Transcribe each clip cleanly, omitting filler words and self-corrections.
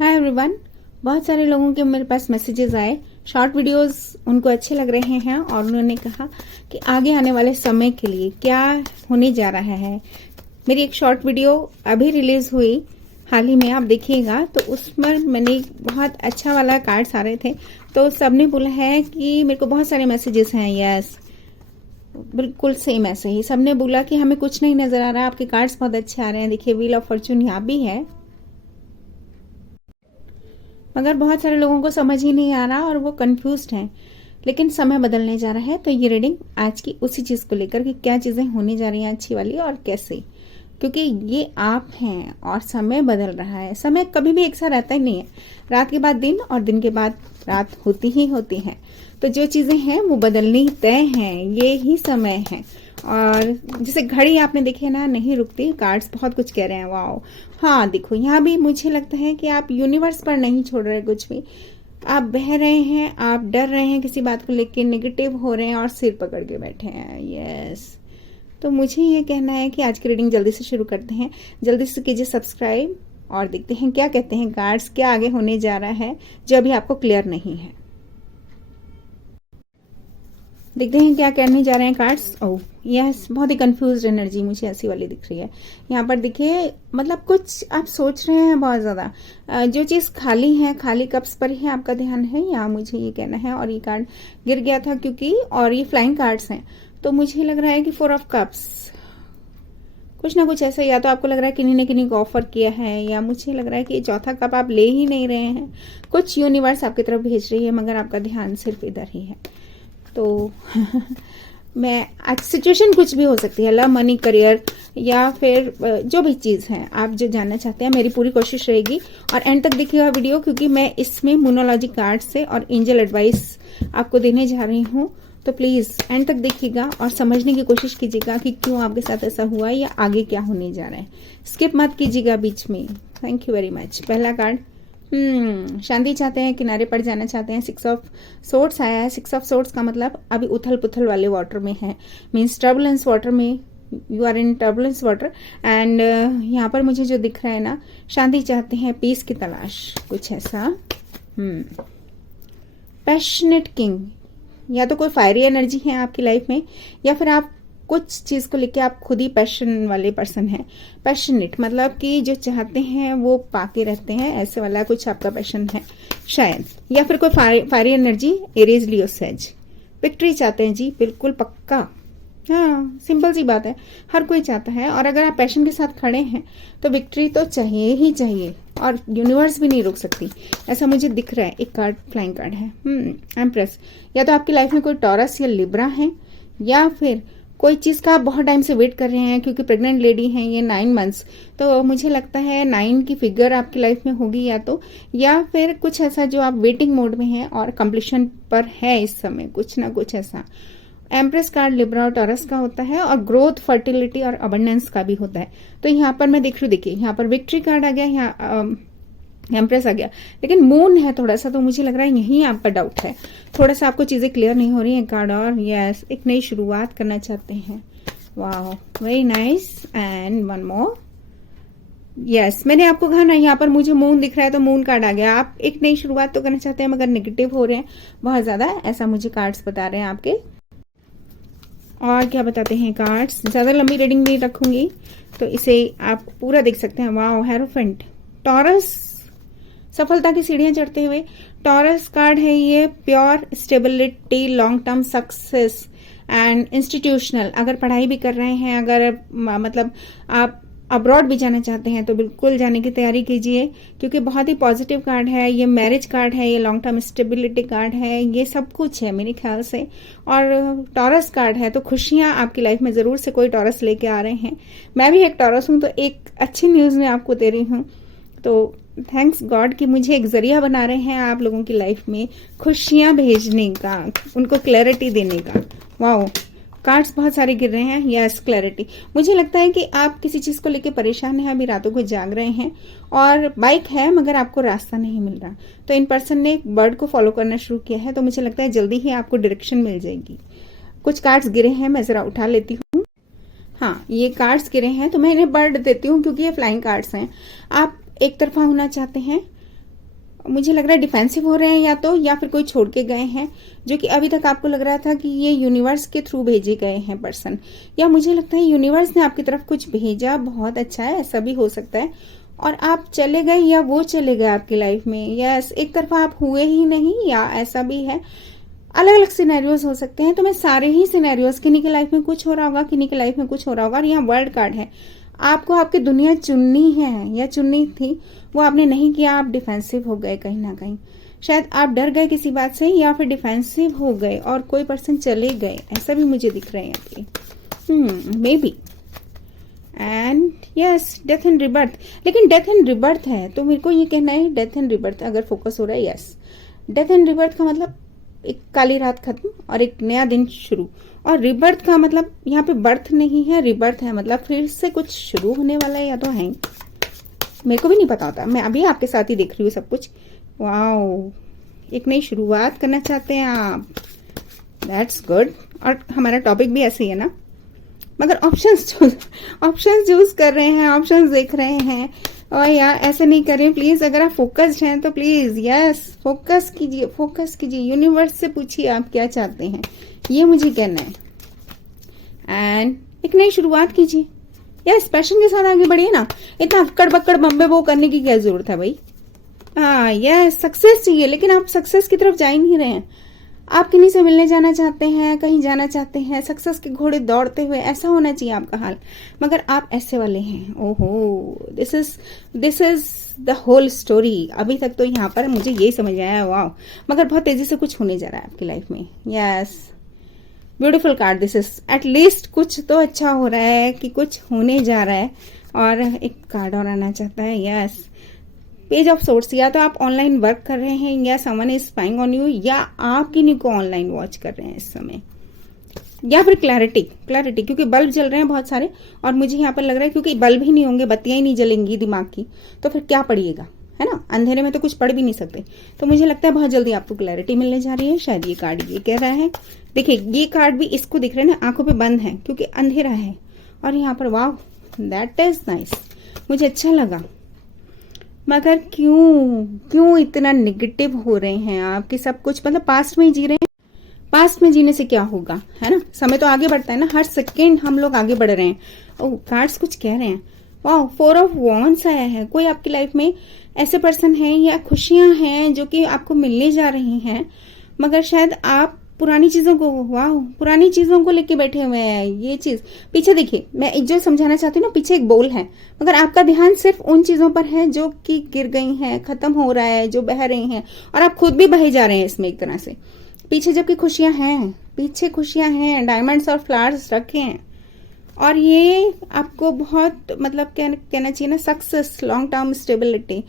Hi everyone. बहुत सारे लोगों के मेरे पास मैसेजेस आए, शॉर्ट वीडियोस उनको अच्छे लग रहे हैं और उन्होंने कहा कि आगे आने वाले समय के लिए क्या होने जा रहा है। मेरी एक शॉर्ट वीडियो अभी रिलीज हुई हाल ही में, आप देखिएगा तो उसमें मैंने बहुत अच्छा वाला कार्ड्स आ रहे थे, तो सबने बोला है कि मेरे को बहुत सारे मैसेजेस हैं। यस, बिल्कुल सेम ऐसे ही सबने बोला कि हमें कुछ नहीं नजर आ रहा, आपके कार्ड्स बहुत अच्छे आ रहे हैं। देखिए, व्हील ऑफ फॉर्चून यहाँ भी है, मगर बहुत सारे लोगों को समझ ही नहीं आ रहा और वो कंफ्यूज्ड हैं। लेकिन समय बदलने जा रहा है, तो ये रीडिंग आज की उसी चीज को लेकर कि क्या चीजें होने जा रही हैं अच्छी वाली और कैसे, क्योंकि ये आप हैं और समय बदल रहा है। समय कभी भी एक सा रहता ही नहीं है, रात के बाद दिन और दिन के बाद रात होती ही होती है। तो जो चीजें हैं वो बदलनी तय हैं, ये ही समय है। और जैसे घड़ी आपने देखी है ना, नहीं रुकती। कार्ड्स बहुत कुछ कह रहे हैं, वाओ। हाँ देखो, यहाँ भी मुझे लगता है कि आप यूनिवर्स पर नहीं छोड़ रहे कुछ भी, आप बह रहे हैं, आप डर रहे हैं किसी बात को लेकर, नेगेटिव हो रहे हैं और सिर पकड़ के बैठे हैं। यस, तो मुझे ये कहना है कि आज की रीडिंग जल्दी से शुरू करते हैं। जल्दी से कीजिए सब्सक्राइब और देखते हैं क्या कहते हैं कार्ड्स, क्या आगे होने जा रहा है जो अभी आपको क्लियर नहीं है। देखते हैं क्या कहने जा रहे हैं कार्ड्स। ओह यस, बहुत ही कंफ्यूज्ड एनर्जी मुझे ऐसी वाली दिख रही है यहाँ पर। देखिए, मतलब कुछ आप सोच रहे हैं बहुत ज्यादा, जो चीज खाली है, खाली कप्स पर ही आपका ध्यान है, यहाँ मुझे ये कहना है। और ये कार्ड गिर गया था क्योंकि, और ये फ्लाइंग कार्ड्स हैं, तो मुझे लग रहा है कि 4 ऑफ कप्स, कुछ ना कुछ ऐसा। या तो आपको लग रहा है किन्हीं ने किन्हीं को ऑफर किया है, या मुझे लग रहा है कि ये चौथा कप आप ले ही नहीं रहे हैं। कुछ यूनिवर्स आपकी तरफ भेज रही है, मगर आपका ध्यान सिर्फ इधर ही है। तो मैं आज सिचुएशन कुछ भी हो सकती है, लव, मनी, करियर, या फिर जो भी चीज है आप जो जानना चाहते हैं। मेरी पूरी कोशिश रहेगी और एंड तक देखिएगा वीडियो, क्योंकि मैं इसमें मोनोलॉजी कार्ड से और एंजल एडवाइस आपको देने जा रही हूँ। तो प्लीज एंड तक देखिएगा और समझने की कोशिश कीजिएगा कि क्यों आपके साथ ऐसा हुआ है या आगे क्या होने जा रहा है। स्किप मत कीजिएगा बीच में। Thank you very much. पहला कार्ड, शांति चाहते हैं, किनारे पर जाना चाहते हैं। 6 ऑफ सोर्ड्स आया है। 6 ऑफ सोर्ड्स का मतलब अभी उथल पुथल वाले वाटर में है, मीन्स टर्बुलेंस वाटर में, you are in turbulence water. And यहाँ पर मुझे जो दिख रहा है ना, शांति चाहते हैं, पीस की तलाश, कुछ ऐसा। पैशनेट किंग, या तो कोई फायरी एनर्जी है आपकी लाइफ में, या फिर आप कुछ चीज को लेके आप खुद ही पैशन वाले पर्सन हैं। पैशनेट मतलब कि जो चाहते हैं वो पाके रहते हैं, ऐसे वाला कुछ आपका पैशन है शायद। या फिर कोई फायरी एनर्जी, एरीज, लियो, सेज। विक्ट्री चाहते हैं जी, बिल्कुल पक्का। हाँ, सिंपल सी बात है, हर कोई चाहता है। और अगर आप पैशन के साथ खड़े हैं तो विक्ट्री तो चाहिए ही चाहिए, और यूनिवर्स भी नहीं रोक सकती, ऐसा मुझे दिख रहा है। एक कार्ड फ्लाइंग कार्ड है, एम्प्रेस। या तो आपकी लाइफ में कोई टॉरस या लिब्रा है, या फिर कोई चीज का आप बहुत टाइम से वेट कर रहे हैं, क्योंकि प्रेग्नेंट लेडी हैं ये 9 मंथ्स, तो मुझे लगता है 9 की फिगर आपकी लाइफ में होगी या तो, या फिर कुछ ऐसा जो आप वेटिंग मोड में हैं और कंप्लीशन पर है इस समय, कुछ ना कुछ ऐसा। एम्प्रेस कार्ड लिब्रा और टॉरस का होता है, और ग्रोथ, फर्टिलिटी और अबंडेंस का भी होता है। तो यहाँ पर मैं देख रही हूँ, देखिए यहाँ पर विक्ट्री कार्ड आ गया, यहाँ एम्प्रेस आ गया, लेकिन मून है थोड़ा सा, तो मुझे लग रहा है यही आपका डाउट है, थोड़ा सा आपको चीजें क्लियर नहीं हो रही हैं। कार्ड और यस, एक नई शुरुआत करना चाहते हैं। वाह, very nice. And one more, yes, मैंने आपको कहा ना, यहाँ पर मुझे मून दिख रहा है तो मून कार्ड आ गया। आप एक नई शुरुआत तो करना चाहते हैं, मगर नेगेटिव हो रहे हैं बहुत ज्यादा, ऐसा मुझे कार्ड्स बता रहे हैं आपके। और क्या बताते हैं कार्ड्स, ज्यादा लंबी रीडिंग नहीं रखूंगी, तो इसे आप पूरा देख सकते हैं। वाह, हेरोफेंट, टॉरस, सफलता की सीढ़ियां चढ़ते हुए। टॉरस कार्ड है ये, pure stability, long term success and institutional. अगर पढ़ाई भी कर रहे हैं, अगर मतलब आप अब्रॉड भी जाना चाहते हैं, तो बिल्कुल जाने की तैयारी कीजिए, क्योंकि बहुत ही पॉजिटिव कार्ड है ये। मैरिज कार्ड है ये, लॉन्ग टर्म स्टेबिलिटी कार्ड है, ये सब कुछ है मेरे ख्याल से। और टॉरस कार्ड है, तो खुशियां आपकी लाइफ में जरूर से कोई टॉरस लेके आ रहे हैं। मैं भी एक टॉरस हूं, तो एक अच्छी न्यूज मैं आपको दे रही हूँ। तो थैंक्स गॉड कि मुझे एक जरिया बना रहे हैं आप लोगों की लाइफ में खुशियां भेजने का, उनको क्लैरिटी देने का। वाओ, कार्ड्स बहुत सारे गिर रहे हैं। Yes, clarity. मुझे लगता है कि आप किसी चीज को लेकर परेशान हैं, अभी रातों को जाग रहे हैं, और बाइक है मगर आपको रास्ता नहीं मिल रहा, तो इन पर्सन ने एक बर्ड को फॉलो करना शुरू किया है, तो मुझे लगता है जल्दी ही आपको डायरेक्शन मिल जाएगी। कुछ कार्ड्स गिरे हैं, मैं जरा उठा लेती हूँ। हाँ, ये कार्ड्स गिरे हैं, तो मैं इन्हें बर्ड देती हूँ क्योंकि ये फ्लाइंग कार्ड्स हैं। आप एक तरफा होना चाहते हैं, मुझे लग रहा है डिफेंसिव हो रहे हैं या फिर कोई छोड़ के गए हैं, जो कि अभी तक आपको लग रहा था कि ये यूनिवर्स के थ्रू भेजे गए हैं पर्सन, या मुझे लगता है यूनिवर्स ने आपकी तरफ कुछ भेजा। बहुत अच्छा है, ऐसा भी हो सकता है। और आप चले गए या वो चले गए आपकी लाइफ में। यस, एक तरफा आप हुए ही नहीं, या ऐसा भी है। अलग अलग सिनेरियोज हो सकते हैं। तो मैं सारे ही सिनेरियोज, किन्हीं की लाइफ में कुछ हो रहा होगा, किन्हीं की लाइफ में कुछ हो रहा होगा। और यहाँ वर्ल्ड कार्ड है, आपको आपकी दुनिया चुननी है या चुननी थी, वो आपने नहीं किया। आप डिफेंसिव हो गए कहीं ना कहीं, शायद आप डर गए किसी बात से, या फिर डिफेंसिव हो गए और कोई पर्सन चले गए, ऐसा भी मुझे दिख रहा है यहाँ पे। May be. And yes, death and rebirth. लेकिन डेथ एंड रिबर्थ है, तो मेरे को ये कहना है डेथ एंड रिबर्थ अगर फोकस हो रहा है। यस, डेथ एंड रिबर्थ का मतलब एक काली रात खत्म और एक नया दिन शुरू। और रिबर्थ का मतलब यहाँ पे बर्थ नहीं है, रिबर्थ है, मतलब फिर से कुछ शुरू होने वाला है, या तो है। मेरे को भी नहीं पता होता, मैं अभी आपके साथ ही देख रही हूँ सब कुछ। वाओ, एक नई शुरुआत करना चाहते हैं आप, दैट्स गुड। और हमारा टॉपिक भी ऐसे ही है ना, मगर ऑप्शंस चूज कर रहे हैं, ऑप्शंस देख रहे हैं। और यार ऐसे नहीं करें प्लीज, अगर आप फोकस्ड हैं तो प्लीज यस फोकस कीजिए, फोकस कीजिए। यूनिवर्स से पूछिए आप क्या चाहते हैं, ये मुझे कहना है। एंड एक नई शुरुआत कीजिए, यस पैशन के साथ आगे बढ़िए ना। इतना अक्कड़ बक्कड़ बम्बे वो करने की क्या जरूरत है भाई। हाँ यस, सक्सेस चाहिए, लेकिन आप सक्सेस की तरफ जा ही नहीं रहे हैं। आप किन्हीं से मिलने जाना चाहते हैं, कहीं जाना चाहते हैं, सक्सेस के घोड़े दौड़ते हुए, ऐसा होना चाहिए आपका हाल, मगर आप ऐसे वाले हैं। ओहो, this is the whole story. अभी तक तो यहाँ पर मुझे यही समझ आया, वाह, मगर बहुत तेजी से कुछ होने जा रहा है आपकी लाइफ में। Yes, beautiful card this is. At least कुछ तो अच्छा हो रहा है कि कुछ होने जा रहा है। और एक कार्ड और आना चाहता है, यस पेज ऑफ सोर्ट्स। या तो आप ऑनलाइन वर्क कर रहे हैं, या someone is spying on you, या आप किन्हीं को ऑनलाइन वॉच कर रहे हैं इस समय, या फिर क्लैरिटी क्योंकि बल्ब जल रहे हैं बहुत सारे। और मुझे यहाँ पर लग रहा है क्योंकि बल्ब ही नहीं होंगे, बत्तियां ही नहीं जलेंगी दिमाग की, तो फिर क्या पढ़िएगा, है ना। अंधेरे में तो कुछ पढ़ भी नहीं सकते। तो मुझे लगता है बहुत जल्दी आपको क्लैरिटी मिलने जा रही है। शायद ये कार्ड ये कह रहा है। देखिए ये कार्ड भी इसको दिख रहा है ना, आंखों पे बंद है क्योंकि अंधेरा है। और यहाँ पर वाह, दैट इज नाइस, मुझे अच्छा लगा। मगर क्यों इतना नेगेटिव हो रहे हैं आप कि सब कुछ मतलब पास्ट में ही जी रहे हैं। पास्ट में जीने से क्या होगा, है ना। समय तो आगे बढ़ता है ना, हर सेकेंड हम लोग आगे बढ़ रहे हैं। ओह, कार्ड्स कुछ कह रहे हैं। वाह, 4 ऑफ वॉन्ड्स आया है। कोई आपकी लाइफ में ऐसे पर्सन है या खुशियां हैं जो कि आपको मिलने जा रही हैं, मगर शायद आप पुरानी चीजों को लेके बैठे हुए हैं। ये चीज पीछे देखिए, मैं एक जो समझाना चाहती हूँ ना, पीछे एक बोल है, मगर आपका ध्यान सिर्फ उन चीजों पर है जो कि गिर गई हैं, खत्म हो रहा है, जो बह रही हैं, और आप खुद भी बहे जा रहे हैं इसमें एक तरह से। पीछे जबकि खुशियां हैं, पीछे खुशियां हैं, डायमंड्स और फ्लावर्स रखे हैं। और ये आपको बहुत मतलब कहना चाहिए ना, सक्सेस, लॉन्ग टर्म स्टेबिलिटी।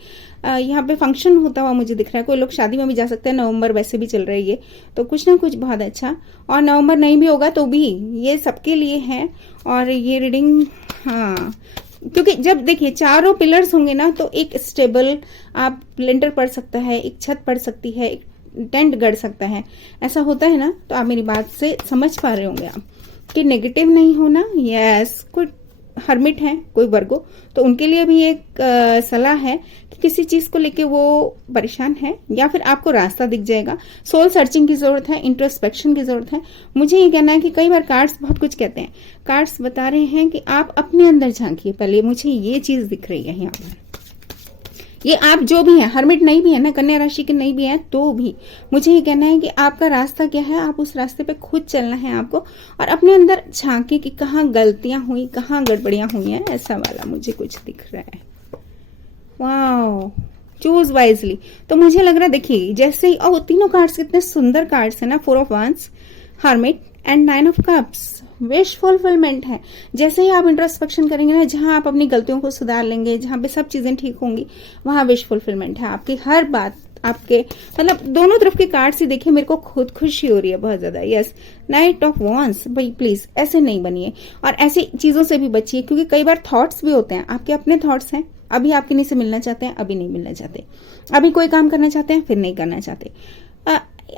यहाँ पे फंक्शन होता हुआ मुझे दिख रहा है। कोई लोग शादी में भी जा सकते हैं, नवंबर वैसे भी चल रहा है ये, तो कुछ ना कुछ बहुत अच्छा। और नवंबर नहीं भी होगा तो भी ये सबके लिए है। और ये रीडिंग, हाँ, क्योंकि जब देखिए चारों पिलर्स होंगे ना, तो एक स्टेबल आप लेंटर पड़ सकता है, एक छत पड़ सकती है, एक टेंट गड़ सकता है, ऐसा होता है ना। तो आप मेरी बात से समझ पा रहे होंगे आप कि नेगेटिव नहीं होना। यस, कोई हर्मिट है, कोई वर्गो, तो उनके लिए भी एक सलाह है कि किसी चीज को लेके वो परेशान है, या फिर आपको रास्ता दिख जाएगा। सोल सर्चिंग की जरूरत है, इंट्रोस्पेक्शन की जरूरत है। मुझे ये कहना है कि कई बार कार्ड्स बहुत कुछ कहते हैं। कार्ड्स बता रहे हैं कि आप अपने अंदर झांकिए पहले। मुझे ये चीज दिख रही है यहाँ पर। ये आप जो भी है, हर्मिट नहीं भी है ना, कन्या राशि के नहीं भी है, तो भी मुझे ये कहना है कि आपका रास्ता क्या है, आप उस रास्ते पे खुद चलना है आपको। और अपने अंदर झांके कि कहाँ गलतियां हुई, कहाँ गड़बड़ियां हुई हैं, ऐसा वाला मुझे कुछ दिख रहा है। Wow, choose wisely. तो मुझे लग रहा है, देखिए जैसे ही, और तीनों कार्ड्स कितने सुंदर कार्ड्स है ना, 4 of wands, hermit and 9 of cups. Wish fulfilment है। जैसे ही आप इंट्रोस्पेक्शन करेंगे ना, जहां आप अपनी गलतियों को सुधार लेंगे, जहां पे सब चीजें ठीक होंगी, वहां विश फुलफिलमेंट है। आपकी हर बात, आपके मतलब दोनों तरफ के कार्ड्स ही देखिए, मेरे को खुद खुशी हो रही है बहुत ज्यादा। Yes, night of wands. भाई प्लीज ऐसे नहीं बनिए, और ऐसी चीजों से भी बचिए, क्योंकि कई बार थॉट्स भी होते हैं, आपके अपने थॉट्स हैं। अभी आप किन्हीं से मिलना चाहते हैं, अभी नहीं मिलना चाहते, अभी कोई काम करना चाहते हैं, फिर नहीं करना चाहते।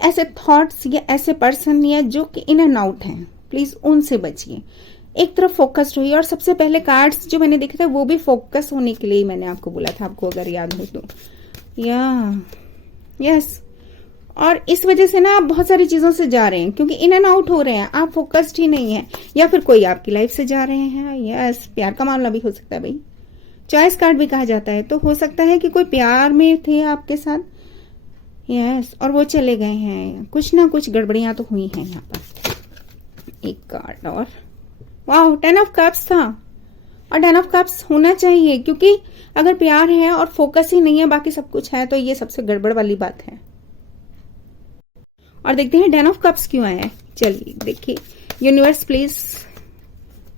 ऐसे थॉट्स या ऐसे पर्सन या जो कि इन एंड आउट हैं, प्लीज उनसे बचिए। एक तरफ फोकस्ड होइए। और सबसे पहले कार्ड्स जो मैंने देखे थे वो भी फोकस होने के लिए ही मैंने आपको बोला था, आपको अगर याद हो तो। या यस। और इस वजह से ना आप बहुत सारी चीजों से जा रहे हैं, क्योंकि इन एंड आउट हो रहे हैं, आप फोकस्ड ही नहीं है, या फिर कोई आपकी लाइफ से जा रहे हैं। यस, प्यार का मामला भी हो सकता है भाई, चॉइस कार्ड भी कहा जाता है। तो हो सकता है कि कोई प्यार में थे आपके साथ, यस, और वो चले गए हैं। कुछ ना कुछ गड़बड़ियां तो हुई हैं यहाँ पर। एक कार्ड और, वाह, 10 ऑफ कप्स था, और 10 ऑफ कप्स होना चाहिए, क्योंकि अगर प्यार है और फोकस ही नहीं है, बाकी सब कुछ है, तो ये सबसे गड़बड़ वाली बात है। और देखते हैं 10 ऑफ कप्स क्यों आया है। चलिए देखिए, यूनिवर्स प्लीज,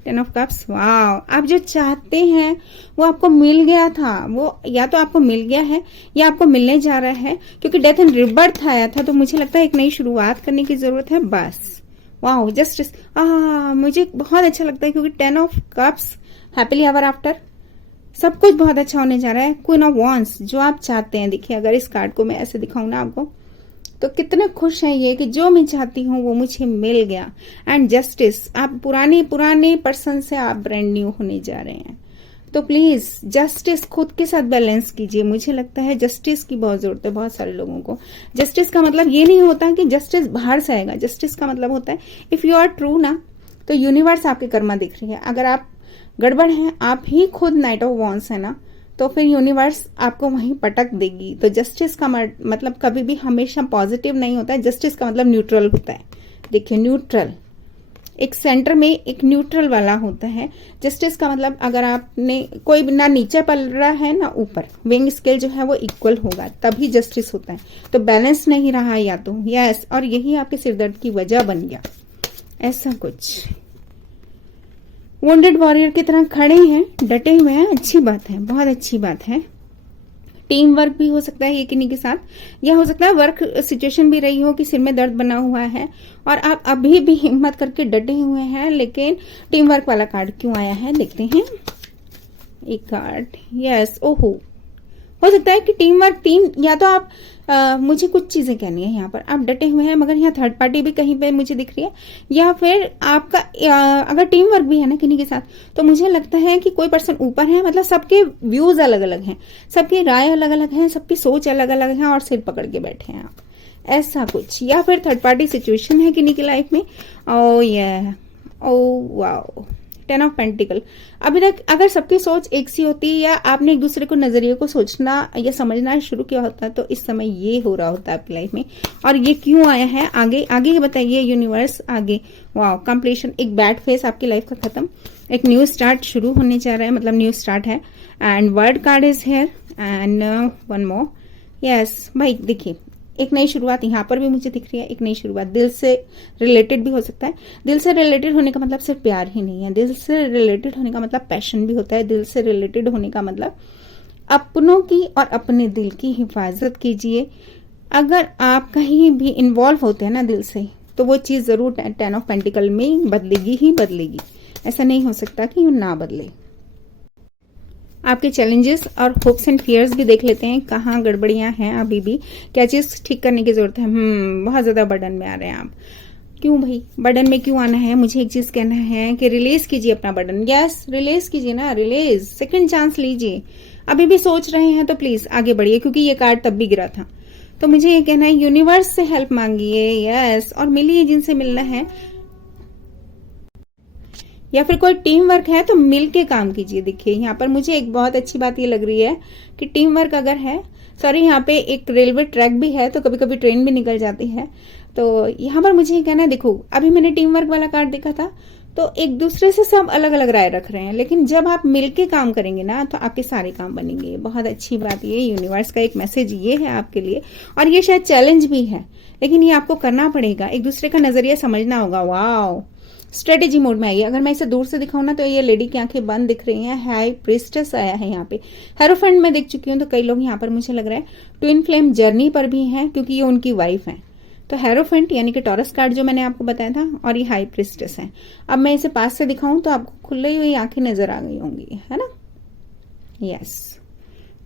10 ऑफ कप्स। वाह, आप जो चाहते हैं वो आपको मिल गया था, वो या तो आपको मिल गया है या आपको मिलने जा रहा है, क्योंकि डेथ एंड रिबर्थ आया था, तो मुझे लगता है एक नई शुरुआत करने की जरूरत है बस। वाह, जस्टिस, मुझे बहुत अच्छा लगता है, क्योंकि 10 of cups, happily ever after, सब कुछ बहुत अच्छा होने जा रहा है। क्वीन ऑफ वांड्स, जो आप चाहते हैं, देखिए अगर इस कार्ड को मैं ऐसे दिखाऊं ना आपको, तो कितने खुश हैं ये कि जो मैं चाहती हूँ वो मुझे मिल गया। एंड जस्टिस, आप पुराने पर्सन से आप ब्रांड न्यू होने जा रहे हैं, तो प्लीज जस्टिस खुद के साथ बैलेंस कीजिए। मुझे लगता है जस्टिस की बहुत जरूरत है बहुत सारे लोगों को। जस्टिस का मतलब ये नहीं होता कि जस्टिस बाहर से आएगा, जस्टिस का मतलब होता है इफ यू आर ट्रू ना, तो यूनिवर्स आपके कर्मा दिख रही है। अगर आप गड़बड़ हैं, आप ही खुद नाइट ऑफ वॉन्ड्स है ना, तो फिर यूनिवर्स आपको वहीं पटक देगी। तो जस्टिस का मतलब कभी भी हमेशा पॉजिटिव नहीं होता है, जस्टिस का मतलब न्यूट्रल होता है। देखिए न्यूट्रल, एक सेंटर में एक न्यूट्रल वाला होता है। जस्टिस का मतलब अगर आपने कोई ना नीचे पल रहा है ना ऊपर, विंग स्केल जो है वो इक्वल होगा, तभी जस्टिस होता है। तो बैलेंस नहीं रहा या तो, यस, और यही आपके सिरदर्द की वजह बन गया, ऐसा कुछ। वोंडेड वॉरियर की तरह खड़े हैं, डटे हुए हैं, अच्छी बात है, बहुत अच्छी बात है। टीम वर्क भी हो सकता है ये किन्हीं के साथ, या हो सकता है वर्क सिचुएशन भी रही हो कि सिर में दर्द बना हुआ है और आप अभी भी हिम्मत करके डटे हुए हैं। लेकिन टीम वर्क वाला कार्ड क्यों आया है देखते हैं। एक कार्ड, यस, ओहो, हो सकता है कि टीम वर्क, या तो आप मुझे कुछ चीजें कहनी है यहाँ पर, आप डटे हुए हैं मगर यहाँ थर्ड पार्टी भी कहीं पे मुझे दिख रही है, या फिर आपका अगर टीम वर्क भी है ना किन्हीं के साथ, तो मुझे लगता है कि कोई पर्सन ऊपर है, मतलब सबके व्यूज अलग अलग हैं, सबकी राय अलग अलग है, सबकी सोच अलग अलग है, और सिर पकड़ के बैठे हैं आप, ऐसा कुछ। या फिर थर्ड पार्टी सिचुएशन है किन्हीं की लाइफ में। ओ ये, ओ वाओ, 10 ऑफ पेंटिकल। अभी तक अगर सबकी सोच एक सी होती या आपने एक दूसरे को नजरिए को सोचना या समझना शुरू किया होता, तो इस समय ये हो रहा होता है आपकी लाइफ में। और ये क्यों आया है आगे आगे बताइए यूनिवर्स आगे। वाओ, कंप्लीशन, एक बैड फेस आपकी लाइफ का खत्म, एक न्यू स्टार्ट शुरू होने जा रहा है, मतलब न्यू स्टार्ट है। And word card is here and one more, yes भाई। देखिए एक नई शुरुआत यहाँ पर भी मुझे दिख रही है, एक नई शुरुआत दिल से रिलेटेड भी हो सकता है। दिल से रिलेटेड होने का मतलब सिर्फ प्यार ही नहीं है, दिल से रिलेटेड होने का मतलब पैशन भी होता है। दिल से रिलेटेड होने का मतलब अपनों की और अपने दिल की हिफाजत कीजिए। अगर आप कहीं भी इन्वॉल्व होते हैं ना दिल से, तो वो चीज जरूर 10 ऑफ पेंटिकल में बदलेगी ही बदलेगी, ऐसा नहीं हो सकता कि ना बदले। आपके चैलेंजेस और होप्स एंड फियर्स भी देख लेते हैं, कहाँ गड़बड़ियां हैं अभी भी, क्या चीज ठीक करने की जरूरत है। बहुत ज्यादा बर्डन में आ रहे हैं आप। क्यों भाई बर्डन में क्यों आना है? मुझे एक चीज कहना है कि रिलीज कीजिए अपना बर्डन। यस, रिलीज कीजिए ना, रिलीज, सेकंड चांस लीजिए। अभी भी सोच रहे हैं तो प्लीज आगे बढ़िए, क्योंकि ये कार्ड तब भी गिरा था। तो मुझे ये कहना है यूनिवर्स से हेल्प मांगिए, यस, और मिलिए जिनसे मिलना है, या फिर कोई टीम वर्क है तो मिल के काम कीजिए। देखिए यहाँ पर मुझे एक बहुत अच्छी बात ये लग रही है कि टीम वर्क अगर है, सॉरी यहाँ पे एक रेलवे ट्रैक भी है, तो कभी कभी ट्रेन भी निकल जाती है। तो यहाँ पर मुझे ये कहना है, देखो अभी मैंने टीम वर्क वाला कार्ड देखा था, तो एक दूसरे से सब अलग अलग राय रख रहे हैं, लेकिन जब आप मिलके काम करेंगे ना, तो आपके सारे काम बनेंगे। बहुत अच्छी बात ये, यूनिवर्स का एक मैसेज ये है आपके लिए, और ये शायद चैलेंज भी है, लेकिन ये आपको करना पड़ेगा, एक दूसरे का नजरिया समझना होगा। वाओ, स्ट्रेटेजी मोड में आइए। अगर मैं इसे दूर से दिखाऊं ना, तो ये लेडी की आंखें बंद दिख रही हैं। हाई प्रिस्टेस आया है यहाँ पे। हेरोफेंट में देख चुकी हूँ, तो कई लोग यहाँ पर मुझे लग रहा है ट्विन फ्लेम जर्नी पर भी हैं, क्योंकि ये उनकी वाइफ है। तो हेरोफेंट यानी कि टॉरस कार्ड जो मैंने आपको बताया था, और ये हाई प्रिस्टेस है। अब मैं इसे पास से दिखाऊं तो आपको खुली हुई आंखें नजर आ गई होंगी, है ना। यस,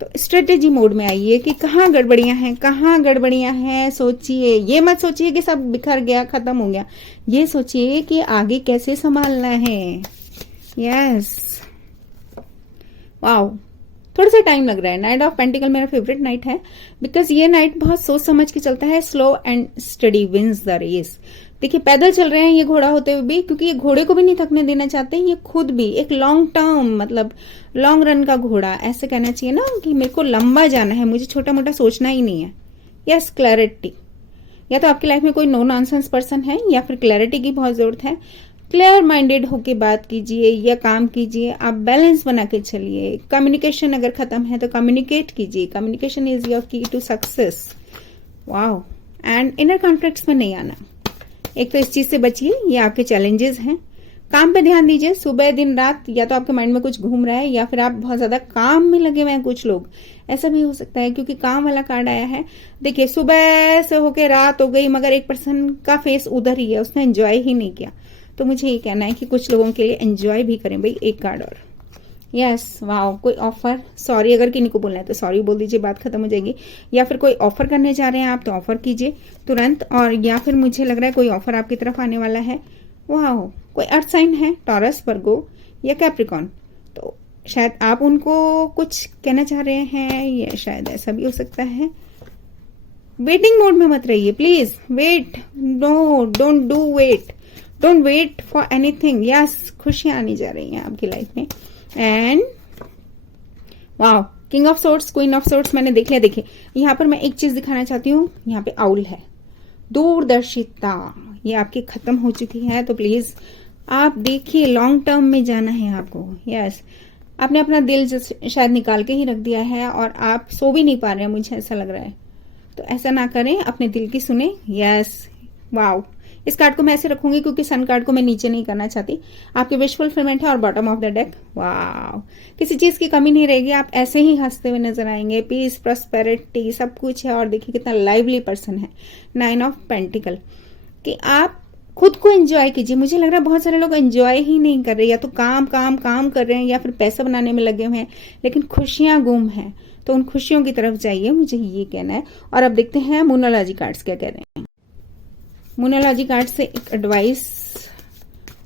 तो स्ट्रेटेजी मोड में आइए कि कहाँ गड़बड़ियां हैं, कहाँ गड़बड़ियां हैं। सोचिए, ये मत सोचिए कि सब बिखर गया, खत्म हो गया। ये सोचिए कि आगे कैसे संभालना है। यस, वाओ, थोड़ा सा टाइम लग रहा है। नाइट ऑफ पेंटिकल मेरा फेवरेट नाइट है, बिकॉज ये नाइट बहुत सोच समझ के चलता है। Slow and steady wins the race. देखिए पैदल चल रहे हैं ये घोड़ा होते हुए भी, क्योंकि ये घोड़े को भी नहीं थकने देना चाहते, ये खुद भी एक लॉन्ग टर्म मतलब लॉन्ग रन का घोड़ा, ऐसे कहना चाहिए ना कि मेरे को लंबा जाना है, मुझे छोटा मोटा सोचना ही नहीं है। Yes, clarity. या तो आपकी लाइफ में कोई नो नॉनसेंस पर्सन है, या फिर क्लैरिटी की बहुत जरूरत है। क्लियर माइंडेड होके बात कीजिए या काम कीजिए, आप बैलेंस बना के चलिए। कम्युनिकेशन अगर खत्म है तो कम्युनिकेट कीजिए, communication is your key to success. Wow. And inner conflicts में नहीं आना, एक तो इस चीज से बचिए, ये आपके चैलेंजेस हैं। काम पे ध्यान दीजिए, सुबह दिन रात या तो आपके माइंड में कुछ घूम रहा है या फिर आप बहुत ज्यादा काम में लगे हुए हैं। कुछ लोग ऐसा भी हो सकता है, क्योंकि काम वाला कार्ड आया है। देखिए सुबह से होके रात हो गई मगर एक पर्सन का फेस उधर ही है, उसने एंजॉय ही नहीं किया। तो मुझे ये कहना है कि कुछ लोगों के लिए एंजॉय भी करें भाई। एक कार्ड और। Yes, wow. कोई ऑफर, सॉरी अगर किन्हीं को बोलना है तो सॉरी बोल दीजिए, बात खत्म हो जाएगी। या फिर कोई ऑफर करने जा रहे हैं आप तो ऑफर कीजिए तुरंत। और या फिर मुझे लग रहा है कोई ऑफर आपकी तरफ आने वाला है। वाओ। कोई अर्थ साइन है, टॉरस, वर्गो या कैप्रिकॉन, तो शायद आप उनको कुछ कहना चाह रहे हैं, या शायद ऐसा भी हो सकता है। वेटिंग मोड में मत रहिए please. Wait, no, don't do wait, don't wait for anything. Yes, खुशियां आनी जा रही हैं आपकी लाइफ में। And wow, king of swords, queen of swords मैंने देख लिया। देखिए यहाँ पर मैं एक चीज दिखाना चाहती हूँ, यहाँ पे आउल है, दूरदर्शिता, ये आपकी खत्म हो चुकी है। तो प्लीज आप देखिए, लॉन्ग टर्म में जाना है आपको। यस, आपने अपना दिल शायद निकाल के ही रख दिया है और आप सो भी नहीं पा रहे हैं, मुझे ऐसा लग रहा है। तो ऐसा ना करें, अपने दिल की सुने। Yes, wow. इस कार्ड को मैं ऐसे रखूंगी क्योंकि सन कार्ड को मैं नीचे नहीं करना चाहती। आपकी विश फुलफिलमेंट है और bottom of the deck. Wow, किसी चीज की कमी नहीं रहेगी, आप ऐसे ही हंसते हुए नजर आएंगे। पीस, प्रॉस्पेरिटी सब कुछ है। और देखिए कितना लाइवली पर्सन है। 9 ऑफ पेंटिकल, कि आप खुद को एंजॉय कीजिए। मुझे लग रहा है बहुत सारे लोग एंजॉय ही नहीं कर रहे, या तो काम काम काम कर रहे हैं या फिर पैसा बनाने में लगे हुए हैं, लेकिन खुशियां गुम हैं। तो उन खुशियों की तरफ जाइए, मुझे ये कहना है। और अब देखते हैं मोनोलॉजी कार्ड्स क्या कह रहे हैं। मोनोलॉजी कार्ड से एक एडवाइस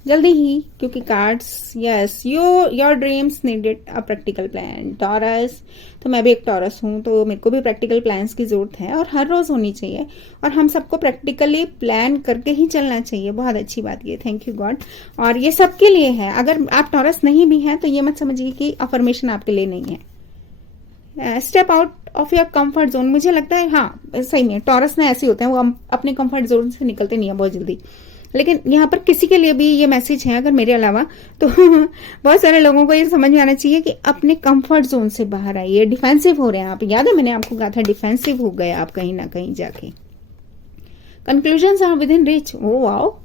जल्दी ही, क्योंकि cards, yes, your dreams needed a practical plan. Taurus, तो मैं भी एक टॉरस हूं, तो मेरे को भी प्रैक्टिकल प्लान्स की जरूरत है और हर रोज होनी चाहिए। और हम सबको प्रैक्टिकली प्लान करके ही चलना चाहिए। बहुत अच्छी बात ये, थैंक यू गॉड। और ये सबके लिए है। अगर आप टॉरस नहीं भी हैं तो ये मत समझिए कि अफर्मेशन आपके लिए नहीं है। Step out of your comfort zone. मुझे लगता है हाँ सही में टॉरस ना ऐसे होते हैं, वो अपने कंफर्ट जोन से निकलते नहीं है बहुत जल्दी। लेकिन यहाँ पर किसी के लिए भी ये मैसेज है, अगर मेरे अलावा तो बहुत सारे लोगों को ये समझ में आना चाहिए कि अपने कंफर्ट जोन से बाहर आइए। डिफेंसिव हो रहे हैं आप, याद है मैंने आपको कहा था डिफेंसिव हो गए आप कहीं ना कहीं जाके। Conclusions are within reach. Oh wow,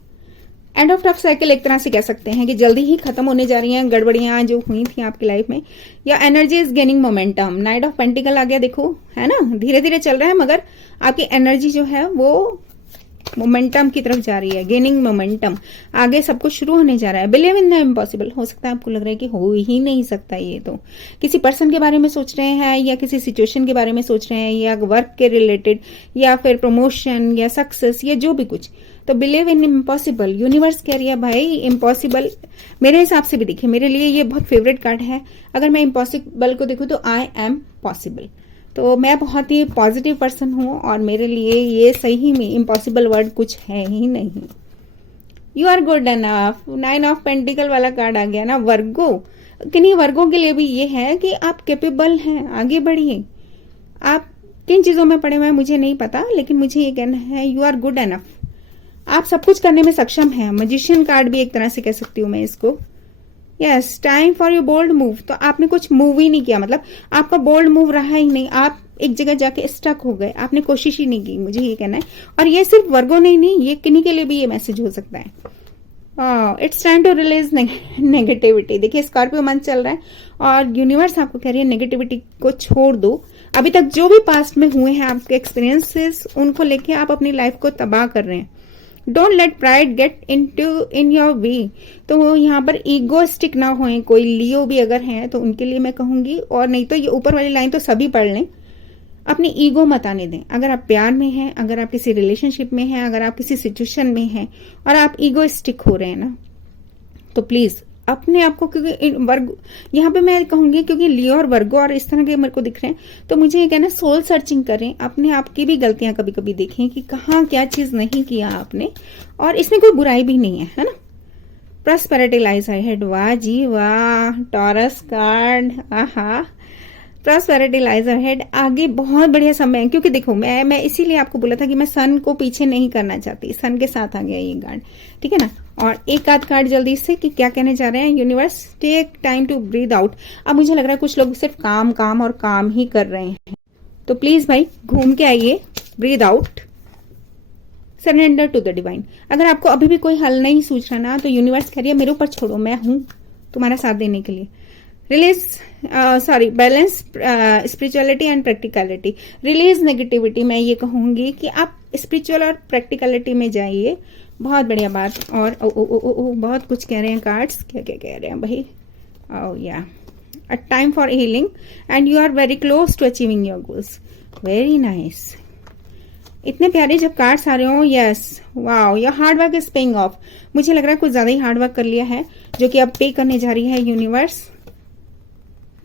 end of tough cycle एक तरह से कह सकते हैं कि जल्दी ही खत्म होने जा रही हैं गड़बड़ियां जो हुई थी आपकी लाइफ में, या energy is gaining momentum. Knight of pentacle आ गया, देखो है ना, धीरे धीरे चल रहा है मगर आपकी एनर्जी जो है वो मोमेंटम की तरफ जा रही है, गेनिंग मोमेंटम। आगे सब कुछ शुरू होने जा रहा है। Believe in the impossible. हो सकता है आपको लग रहा है कि हो ही नहीं सकता, ये तो किसी पर्सन के बारे में सोच रहे हैं या किसी सिचुएशन के बारे में सोच रहे हैं, या वर्क के रिलेटेड, या फिर प्रमोशन या सक्सेस, या जो भी कुछ। तो बिलीव इन इम्पॉसिबल। यूनिवर्स कह रही है भाई इम्पॉसिबल। मेरे हिसाब से भी देखिए, मेरे लिए ये बहुत फेवरेट कार्ड है। अगर मैं इम्पॉसिबल को देखूं तो आई एम पॉसिबल। तो मैं बहुत ही पॉजिटिव पर्सन हूं और मेरे लिए ये सही में इम्पॉसिबल वर्ड कुछ है ही नहीं। You are good enough. 9 of pentacle वाला कार्ड आ गया ना, वर्गो। किन्हीं वर्गों के लिए भी ये है कि आप कैपेबल हैं, आगे बढ़िए। आप किन चीजों में पड़े हुए हैं मुझे नहीं पता, लेकिन मुझे ये कहना है यू आर गुड एनफ। आप सब कुछ करने में सक्षम हैं। मजिशियन कार्ड भी एक तरह से कह सकती हूँ मैं इसको। Yes, time for your bold move. तो आपने कुछ मूव ही नहीं किया, मतलब आपका बोल्ड मूव रहा ही नहीं। आप एक जगह जाके स्टक हो गए, आपने कोशिश ही नहीं की, मुझे ये कहना है। और ये सिर्फ वर्गो नहीं, ये किन्हीं के लिए भी ये मैसेज हो सकता है। It's time to release negativity. देखिए स्कॉर्पियो मंथ चल रहा है और यूनिवर्स आपको कह रही है नेगेटिविटी को छोड़ दो। अभी तक जो भी पास्ट में हुए हैं आपके एक्सपीरियंसेस, उनको लेके आप अपनी लाइफ को तबाह कर रहे हैं। Don't let pride get in your way. तो यहाँ पर ईगोस्टिक ना होए। कोई लियो भी अगर है तो उनके लिए मैं कहूंगी, और नहीं तो ये ऊपर वाली लाइन तो सभी पढ़ लें, अपनी ईगो मत आने दें। अगर आप प्यार में हैं, अगर आप किसी रिलेशनशिप में हैं, अगर आप किसी सिचुएशन में हैं और आप ईगोस्टिक हो रहे हैं ना, तो प्लीज अपने आप को, क्योंकि वर्ग यहाँ पे मैं कहूंगी क्योंकि लियो और वर्गो और इस तरह के मेरे को दिख रहे हैं, तो मुझे ये कहना सोल सर्चिंग करें, अपने आप की भी गलतियां कभी कभी देखें कि कहाँ क्या चीज नहीं किया आपने, और इसमें कोई बुराई भी नहीं है ना। प्रॉस्पेरिटी लाइज अहेड, वाह जी वाह, टॉरस कार्ड, आहा, प्रॉस्पेरिटी लाइज अहेड, आगे बहुत बढ़िया समय है। क्योंकि देखो मैं इसीलिए आपको बोला था कि मैं सन को पीछे नहीं करना चाहती, सन के साथ आ गया ये कार्ड, ठीक है ना। और एक आध कार्ड जल्दी से कि क्या कहने जा रहे हैं universe, take time to breathe out. अब मुझे लग रहा है कुछ लोग सिर्फ काम काम और काम ही कर रहे हैं, तो प्लीज भाई घूम के आइए, breathe out, surrender to the divine. अगर आपको अभी भी कोई हल नहीं सूझ रहा ना, तो यूनिवर्स कह रही है मेरे ऊपर छोड़ो, मैं हूं तुम्हारा साथ देने के लिए। Release balance spirituality and practicality, release negativity. मैं ये कहूंगी कि आप स्पिरिचुअल और प्रैक्टिकलिटी में जाइए, बहुत बढ़िया बात। और बहुत कुछ कह रहे हैं कार्ड्स, क्या क्या कह रहे हैं भाई, या a time for healing and you are very close to achieving your goals, very nice. इतने प्यारे जब कार्ड्स आ रहे हो, yes wow, your hard work is paying off. मुझे लग रहा है कुछ ज्यादा ही हार्ड वर्क कर लिया है, जो कि अब पे करने जा रही है universe.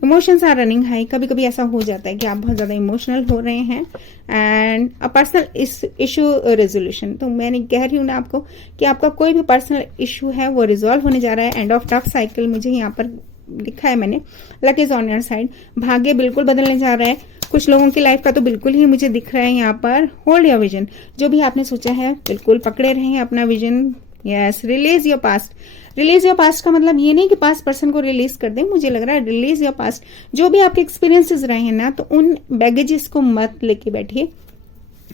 Emotions are running high, कभी कभी ऐसा हो जाता है कि आप बहुत ज्यादा इमोशनल हो रहे हैं, and a personal issue resolution. तो मैंने कह रही हूँ ना आपको कि आपका कोई भी पर्सनल इशू है वो रिजॉल्व होने जा रहा है। एंड ऑफ टफ साइकिल मुझे यहाँ पर लिखा है मैंने, luck is on your side, भाग्य बिल्कुल बदलने जा रहा है। कुछ लोगों की लाइफ का तो बिल्कुल ही मुझे दिख रहा है यहाँ पर, होल्ड योर विजन, जो भी आपने सोचा है बिल्कुल पकड़े रहें अपना vision. Yes, release your past. Release your past का मतलब ये नहीं कि पास्ट पर्सन को रिलीज कर दें, मुझे लग रहा है रिलीज योर पास्ट। जो भी आपके एक्सपीरियंसेस रहे हैं ना, तो उन बैगेजेस को मत लेके बैठिए,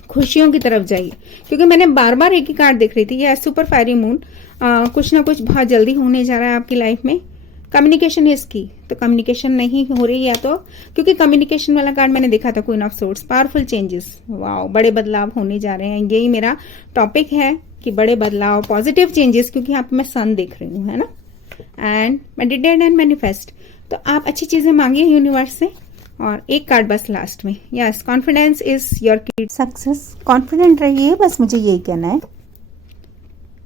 खुशियों की तरफ जाइए। क्योंकि मैंने बार बार एक ही कार्ड देख रही थी, यह सुपर फायरी मून, कुछ ना कुछ बहुत जल्दी होने जा रहा है आपकी लाइफ में। कम्युनिकेशन इज की, तो कम्युनिकेशन नहीं हो रही, या तो क्योंकि कम्युनिकेशन वाला कार्ड मैंने देखा था, queen of swords, powerful changes, wow, बड़े बदलाव होने जा रहे हैं। यही मेरा टॉपिक है कि बड़े बदलाव, पॉजिटिव चेंजेस, क्योंकि यहाँ पे मैं सन देख रही हूँ, है ना। एंड मेडिटेट एंड मैनिफेस्ट, तो आप अच्छी चीजें मांगिए यूनिवर्स से। और एक कार्ड बस लास्ट में, यस, कॉन्फिडेंस इज योर की सक्सेस। कॉन्फिडेंट रहिए, बस मुझे यही कहना है।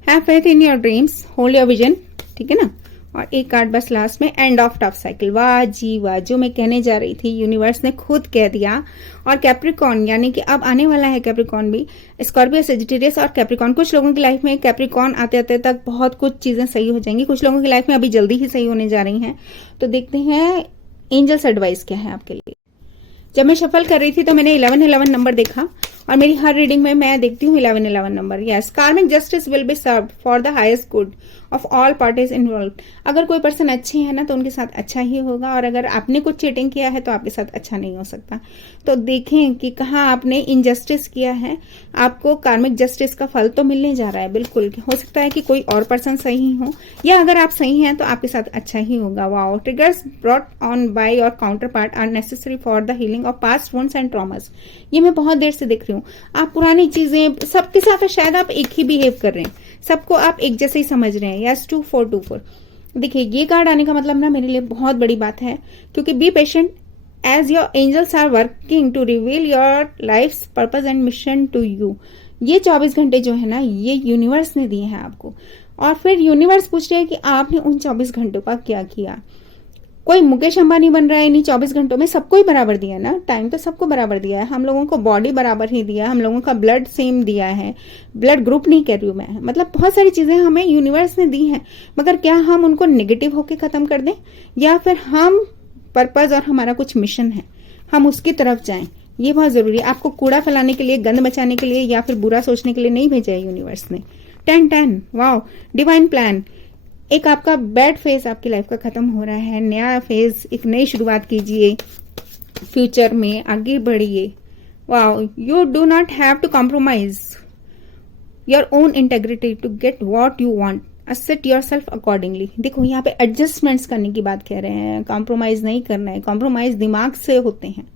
Have faith in your dreams, hold your vision, ठीक है ना। और एक कार्ड बस लास्ट में, एंड ऑफ टफ साइकिल, वाह जी वाह, जो मैं कहने जा रही थी यूनिवर्स ने खुद कह दिया। और कैप्रिकॉन, यानी कि अब आने वाला है कैप्रिकॉन भी, स्कॉर्पियो, सेजिटेरियस और कैप्रिकॉन। कुछ लोगों की लाइफ में कैप्रिकॉन आते आते तक बहुत कुछ चीजें सही हो जाएंगी, कुछ लोगों की लाइफ में अभी जल्दी ही सही होने जा रही हैं। तो देखते हैं एंजल्स एडवाइस क्या है आपके लिए। जब मैं शफल कर रही थी तो मैंने 1111 नंबर देखा, और मेरी हर रीडिंग में मैं देखती हूँ 1111 नंबर। यस, कार्मिक justice will be served for the highest good of all parties involve. अगर कोई पर्सन अच्छे है ना, तो उनके साथ अच्छा ही होगा, और अगर आपने कुछ चीटिंग किया है तो आपके साथ अच्छा नहीं हो सकता। तो देखें कि कहाँ आपने इनजस्टिस किया है, आपको कार्मिक जस्टिस का फल तो मिलने जा रहा है। बिल्कुल हो सकता है कि कोई और पर्सन सही हो, या अगर आप सही हैं तो आपके साथ अच्छा ही होगा। Wow, triggers brought on by your counterpart are necessary for the healing of past wounds and traumas. ये मैं बहुत देर से देख रही हूँ, आप पुरानी चीजें सबके साथ शायद आप एक ही बिहेव कर रहे हैं, सबको आप एक जैसे ही समझ रहे हैं। यस, 2424। देखिए, ये कार्ड आने का मतलब ना मेरे लिए बहुत बड़ी बात है, क्योंकि be patient as your angels are working to reveal your life's purpose and mission to you. ये 24 घंटे जो है ना, ये यूनिवर्स ने दिए हैं आपको, और फिर यूनिवर्स पूछ रहे हैं कि आपने उन 24 घंटों का क्या किया। कोई मुकेश अंबानी बन रहा है इन्हीं 24 घंटों में, सबको ही बराबर दिया ना, टाइम तो सबको बराबर दिया है। हम लोगों को बॉडी बराबर ही दिया, हम लोगों का ब्लड सेम दिया है, ब्लड ग्रुप नहीं कह रही हूं मैं, मतलब बहुत सारी चीजें हमें यूनिवर्स ने दी हैं। मगर क्या हम उनको नेगेटिव होके खत्म कर दें, या फिर हम पर्पज और हमारा कुछ मिशन है हम उसकी तरफ जाएं, ये बहुत जरूरी है। आपको कूड़ा फैलाने के लिए, गंद मचाने के लिए, या फिर बुरा सोचने के लिए नहीं भेजा है यूनिवर्स ने। 10-10, वाओ, डिवाइन प्लान। एक आपका बैड फेज आपकी लाइफ का खत्म हो रहा है, नया फेज, एक नई शुरुआत कीजिए, फ्यूचर में आगे बढ़िए। Wow, you do not have to compromise your own integrity to get what you want, assert yourself accordingly. देखो, यहाँ पे एडजस्टमेंट्स करने की बात कह रहे हैं, कॉम्प्रोमाइज नहीं करना है। कॉम्प्रोमाइज दिमाग से होते हैं,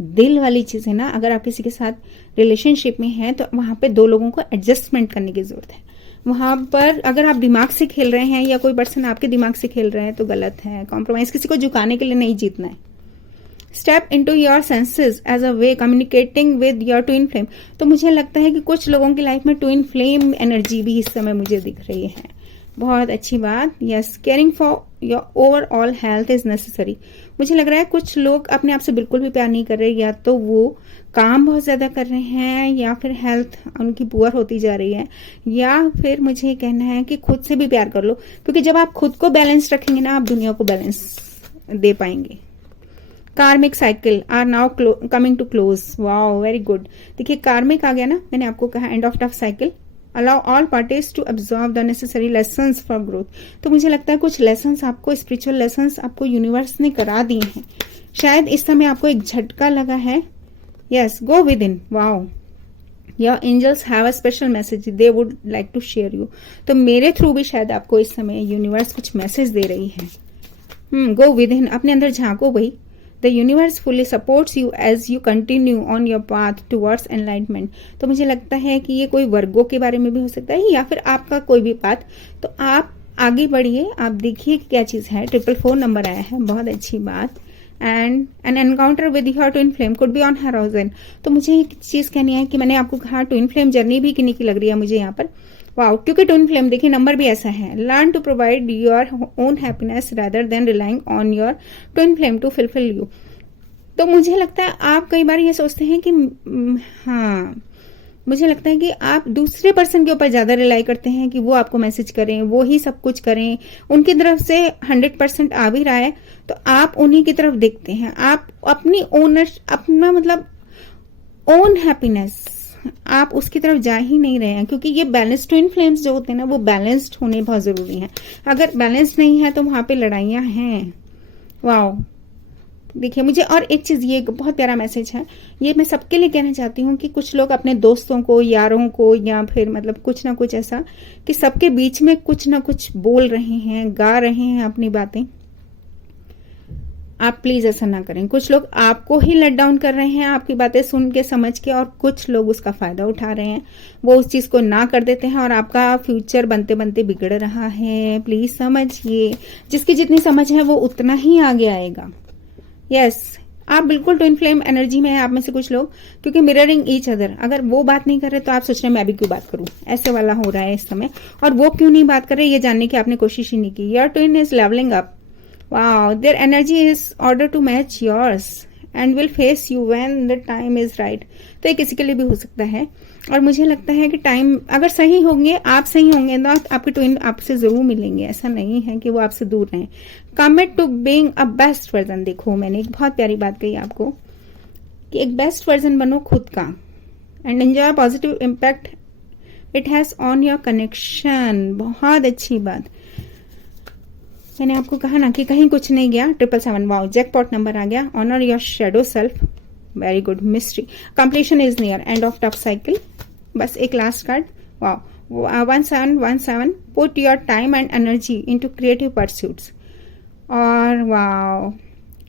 दिल वाली चीज है ना। अगर आप किसी के साथ रिलेशनशिप में हैं तो वहां पे दो लोगों को एडजस्टमेंट करने की जरूरत है। वहां पर अगर आप दिमाग से खेल रहे हैं, या कोई पर्सन आपके दिमाग से खेल रहे हैं, तो गलत है। कॉम्प्रोमाइज किसी को झुकाने के लिए नहीं जीतना है। Step into your senses as a way communicating with your twin flame. तो मुझे लगता है कि कुछ लोगों की लाइफ में ट्विन फ्लेम एनर्जी भी इस समय मुझे दिख रही है। बहुत अच्छी बात। Yes, caring for your overall health is necessary. मुझे लग रहा है कुछ लोग अपने आप से बिल्कुल भी प्यार नहीं कर रहे, या तो वो काम बहुत ज्यादा कर रहे हैं, या फिर हेल्थ उनकी पुअर होती जा रही है, या फिर मुझे कहना है कि खुद से भी प्यार कर लो, क्योंकि जब आप खुद को बैलेंस रखेंगे ना, आप दुनिया को बैलेंस दे पाएंगे। Karmic cycle are now coming to close. Wow, very good. देखिए कार्मिक आ गया ना, मैंने आपको कहा end of tough cycle. Allow all parties to absorb the necessary lessons for growth. तो मुझे लगता है कुछ लेसन्स आपको, स्पिरिचुअल लेसन्स आपको यूनिवर्स ने करा दिए हैं। शायद इस समय आपको एक झटका लगा है। Yes, go within. Wow, your angels have a special message they would like to share you. तो मेरे थ्रू भी शायद आपको इस समय यूनिवर्स कुछ मैसेज दे रही है। गो विद इन, अपने अंदर झांको भाई। The universe fully supports you as you continue on your path towards enlightenment। तो मुझे लगता है कि ये कोई वर्गों के बारे में भी हो सकता है, या फिर आपका कोई भी पाथ। तो आप आगे बढ़िए, आप देखिए क्या चीज है। 444 नंबर आया है, बहुत अच्छी बात। And N encounter with your twin flame could be on horizon. तो मुझे एक चीज कहनी है कि मैंने आपको कहा ट्विन फ्लेम जर्नी भी किन्हीं की लग रही है मुझे यहाँ पर। वाओ, क्योंकि ट्विन फ्लेम देखिए नंबर भी ऐसा है। Learn to provide your own happiness rather than relying on your twin flame to fulfil you. तो मुझे लगता है आप कई बार ये सोचते हैं कि हाँ, मुझे लगता है कि आप दूसरे पर्सन के ऊपर ज्यादा रिलाई करते हैं कि वो आपको मैसेज करें, वो ही सब कुछ करें। उनकी तरफ से 100% आ भी रहा है तो आप उन्हीं की तरफ देखते हैं। आप अपनी ओनर, अपना मतलब ओन हैप्पीनेस, आप उसकी तरफ जा ही नहीं रहे हैं, क्योंकि ये बैलेंस ट्विन फ्लेम्स जो होते हैं ना, वो बैलेंस्ड होने बहुत जरूरी है। अगर बैलेंस नहीं है तो वहां पे लड़ाइयां हैं। वाओ, देखिए मुझे और एक चीज, ये बहुत प्यारा मैसेज है, ये मैं सबके लिए कहना चाहती हूँ कि कुछ लोग अपने दोस्तों को, यारों को, या फिर मतलब कुछ ना कुछ ऐसा कि सबके बीच में कुछ ना कुछ बोल रहे हैं, गा रहे हैं अपनी बातें। आप प्लीज ऐसा ना करें। कुछ लोग आपको ही लेट डाउन कर रहे हैं आपकी बातें सुन के, समझ के, और कुछ लोग उसका फायदा उठा रहे हैं। वो उस चीज को ना कर देते हैं और आपका फ्यूचर बनते बनते बिगड़ रहा है। प्लीज समझिए, जिसकी जितनी समझ है वो उतना ही आगे आएगा। यस, आप बिल्कुल ट्विन फ्लेम एनर्जी में है आप में से कुछ लोग, क्योंकि मिररिंग ईच अदर। अगर वो बात नहीं कर रहे तो आप सोच रहे हैं मैं भी क्यों बात करूं, ऐसे वाला हो रहा है इस समय। और वो क्यों नहीं बात कर रहे ये जानने की आपने कोशिश ही नहीं की। Your twin is levelling up. Wow, their energy is order to match yours and will face you when the time is right. तो ये किसी के लिए भी हो सकता है। और मुझे लगता है कि टाइम अगर सही होंगे, आप सही होंगे तो आपके ट्विन आपसे जरूर मिलेंगे। ऐसा नहीं है कि वो आपसे दूर रहें। Commit to being a best version. देखो मैंने एक बहुत प्यारी बात कही आपको कि एक बेस्ट वर्जन बनो खुद का, and enjoy positive impact it has on your connection. बहुत अच्छी बात। मैंने आपको कहा ना कि कहीं कुछ नहीं गया। 777। वाओ, जैकपॉट नंबर आ गया। Honour your shadow self. Very good. Mystery completion is near. End of tough cycle. बस एक last card. Wow, 1717। Put your time and energy into creative pursuits. और वाओ,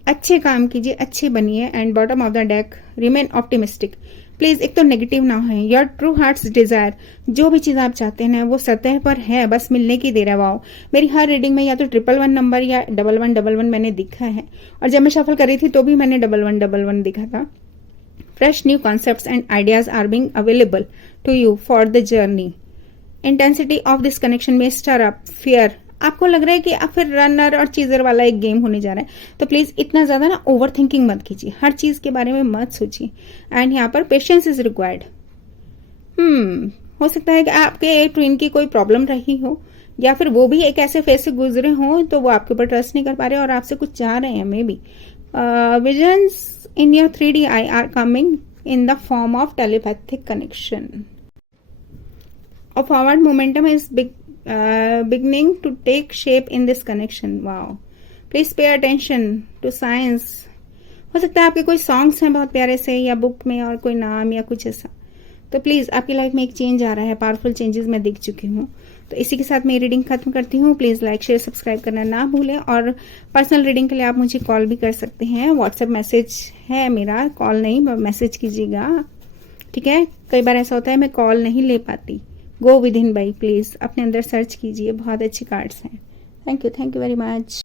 अच्छे काम कीजिए, अच्छे बनिए। And bottom of the deck, remain optimistic. Please एक तो नेगेटिव ना हो। योर ट्रू हार्ट्स डिजायर, जो भी चीज आप चाहते हैं वो सतह पर है, बस मिलने की देर है। वाओ, मेरी हर रीडिंग में या तो 111 नंबर या 1111 मैंने दिखा है, और जब मैं शफल कर रही थी तो भी मैंने 1111 दिखा था। Fresh new concepts and ideas are being available to you for the journey. Intensity of this connection में स्टर अप फियर। आपको लग रहा है कि फिर रनर और चीजर वाला एक गेम होने जा रहा है, तो प्लीज इतना ज्यादा ना ओवर थिंकिंग मत कीजिए, हर चीज के बारे में मत सोचिए। एंड यहाँ पर पेशेंस इज रिक्वायर्ड। हो सकता है कि आपके ट्विन की कोई प्रॉब्लम रही हो, या फिर वो भी एक ऐसे फेज से गुजरे हो तो वो आपके ऊपर ट्रस्ट नहीं कर पा रहे और आपसे कुछ चाह रहे हैं। May be visions in your 3D eye are coming in the form of telepathic connection. A forward momentum is beginning to take shape in this connection. Wow. Please pay attention to signs. हो सकता है आपके कोई songs हैं बहुत प्यारे से, या बुक में और कोई नाम या कुछ ऐसा। तो प्लीज आपकी लाइफ में एक चेंज आ रहा है, पावरफुल चेंजेस मैं देख चुकी हूँ। तो इसी के साथ मैं रीडिंग खत्म करती हूँ। प्लीज लाइक शेयर सब्सक्राइब करना ना भूलें, और पर्सनल रीडिंग के लिए आप मुझे कॉल भी कर सकते हैं। व्हाट्सएप मैसेज है मेरा, कॉल नहीं, मैसेज कीजिएगा, ठीक है। कई बार ऐसा होता है मैं कॉल नहीं ले पाती। Go with in by, please अपने अंदर सर्च कीजिए, बहुत अच्छे कार्ड्स हैं। Thank you very much.